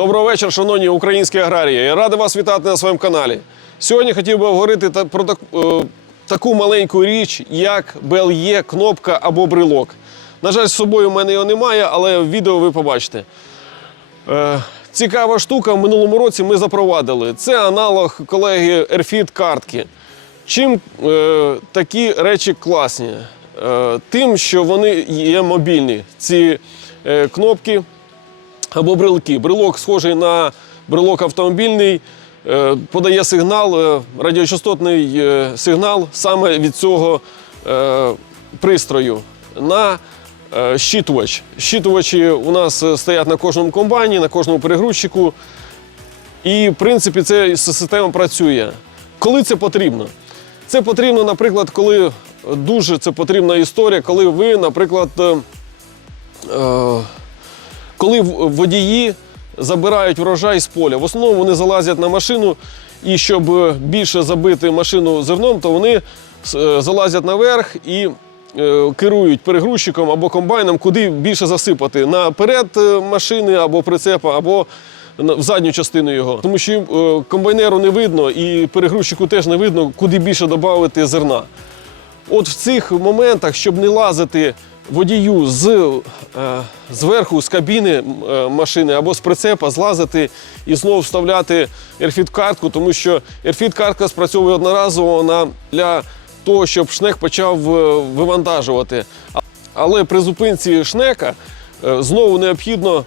Доброго вечора, шановні українські аграрії. Я радий вас вітати на своєму каналі. Сьогодні хотів би говорити про так- е, таку маленьку річ, як BLE, кнопка або брелок. На жаль, з собою в мене його немає, але в відео ви побачите. Е, Цікава штука в минулому році ми запровадили. Це аналог колеги Airfit картки. Чим е, такі речі класні? Е, тим, що вони є мобільні. Ці е, кнопки або брелки. Брелок схожий на брелок автомобільний, е, подає сигнал, е, радіочастотний е, сигнал саме від цього пристрою на щитувач. Щитувачі у нас стоять на кожному комбайні, на кожному перегрузчику. І, в принципі, ця система працює. Коли це потрібно? Це потрібно, наприклад, коли дуже це потрібна історія, коли ви, наприклад, коли водії забирають врожай з поля. В основному вони залазять на машину, і щоб е, більше забити машину зерном, то вони е, залазять наверх і е, керують перегрузчиком або комбайном, куди більше засипати наперед машини або прицепа, або в задню частину його. Тому що комбайнеру не видно і перегрузчику теж не видно, куди більше додати зерна. От в цих моментах, щоб не лазити водію з, е, зверху з кабіни е, машини або з прицепа, злазити і знову вставляти ерфіт-картку, тому що ерфіт-картка спрацьовує одноразово на, для того, щоб шнек почав е, вивантажувати. Але при зупинці шнека знову необхідно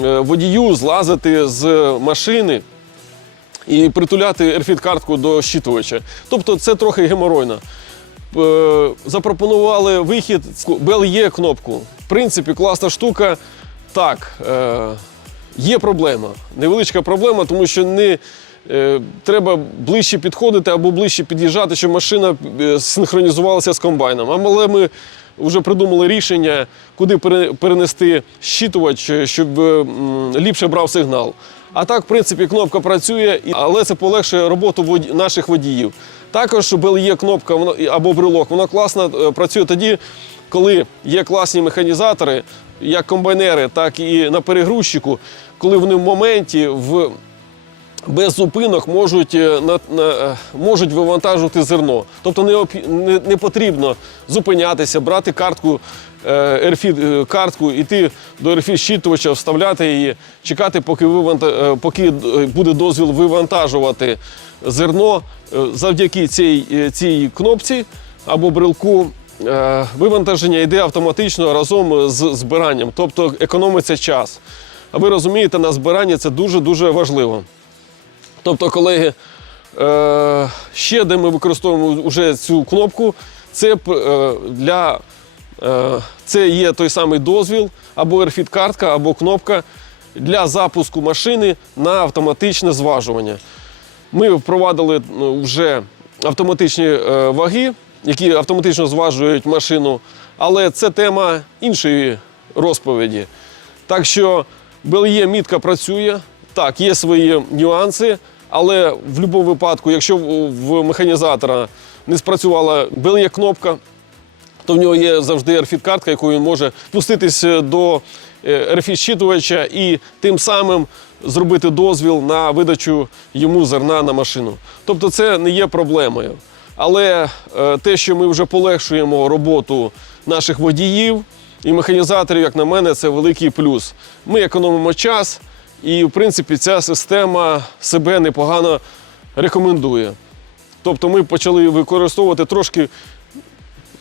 водію злазити з машини і притуляти ерфіт-картку до щитувача. Тобто це трохи геморойно. Е, Запропонували вихід BLE кнопку. В принципі, класна штука. Так, е, є проблема. Невеличка проблема, тому що не е, треба ближче підходити або ближче під'їжджати, щоб машина синхронізувалася з комбайном. Але ми вже придумали рішення, куди перенести щитувач, щоб ліпше брав сигнал. А так, в принципі, кнопка працює, але це полегшує роботу наших водіїв. Також є кнопка або брелок, вона класно е, працює тоді, коли є класні механізатори, як комбайнери, так і на перегрузчику, коли вони в моменті в без зупинок можуть, е, на, на, е, можуть вивантажувати зерно. Тобто не, не, не потрібно зупинятися, брати картку, е, RFID, е, картку, іти до RFID щитувача, вставляти її, чекати, поки, виванта, поки буде дозвіл вивантажувати зерно. Завдяки цій, цій кнопці або брелку вивантаження йде автоматично разом з збиранням, тобто економиться час. А ви розумієте, на збирання це дуже-дуже важливо. Тобто, колеги, е, ще де ми використовуємо вже цю кнопку, це е, для е, це є той самий дозвіл, або ерфіт-картка, або кнопка для запуску машини на автоматичне зважування. Ми впровадили вже автоматичні ваги, які автоматично зважують машину, але це тема іншої розповіді. Так що BLE мітка працює, так, є свої нюанси, але в будь-якому випадку, якщо в механізатора не спрацювала BLE кнопка, то в нього є завжди RFID-картка, якою він може спуститись до RFID-щитувача і тим самим зробити дозвіл на видачу йому зерна на машину. Тобто це не є проблемою. Але е, те, що ми вже полегшуємо роботу наших водіїв і механізаторів, як на мене, це великий плюс. Ми економимо час, і в принципі ця система себе непогано рекомендує. Тобто ми почали використовувати трошки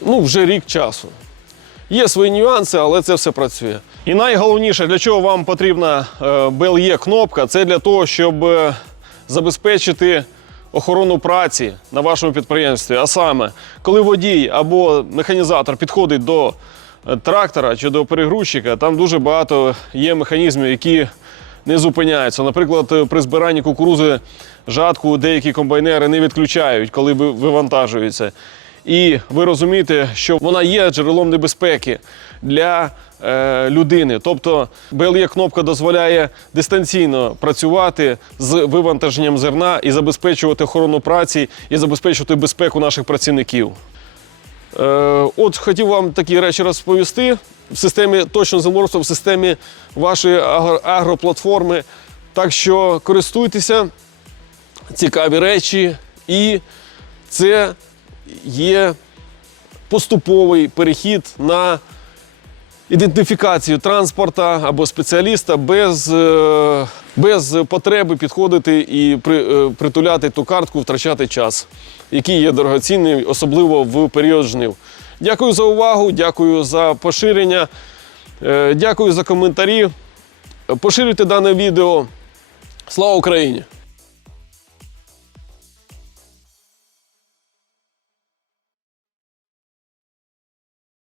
ну, вже рік часу. Є свої нюанси, але це все працює. І найголовніше, для чого вам потрібна е, BLE кнопка, це для того, щоб е, забезпечити охорону праці на вашому підприємстві. А саме, коли водій або механізатор підходить до е, трактора чи до перегрузчика, там дуже багато є механізмів, які не зупиняються. Наприклад, е, при збиранні кукурузи жатку деякі комбайнери не відключають, коли ви- вивантажуються. І ви розумієте, що вона є джерелом небезпеки для е, людини. Тобто BLE кнопка дозволяє дистанційно працювати з вивантаженням зерна і забезпечувати охорону праці і забезпечувати безпеку наших працівників. Е, от хотів вам такі речі розповісти. В системі точно землеробства, в системі вашої агроплатформи. Так що користуйтеся, цікаві речі, і це є поступовий перехід на ідентифікацію транспорта або спеціаліста без, е, без потреби підходити і при, е, притуляти ту картку, втрачати час, який є дорогоцінний, особливо в період жнив. Дякую за увагу, дякую за поширення, е, дякую за коментарі. Поширюйте дане відео. Слава Україні!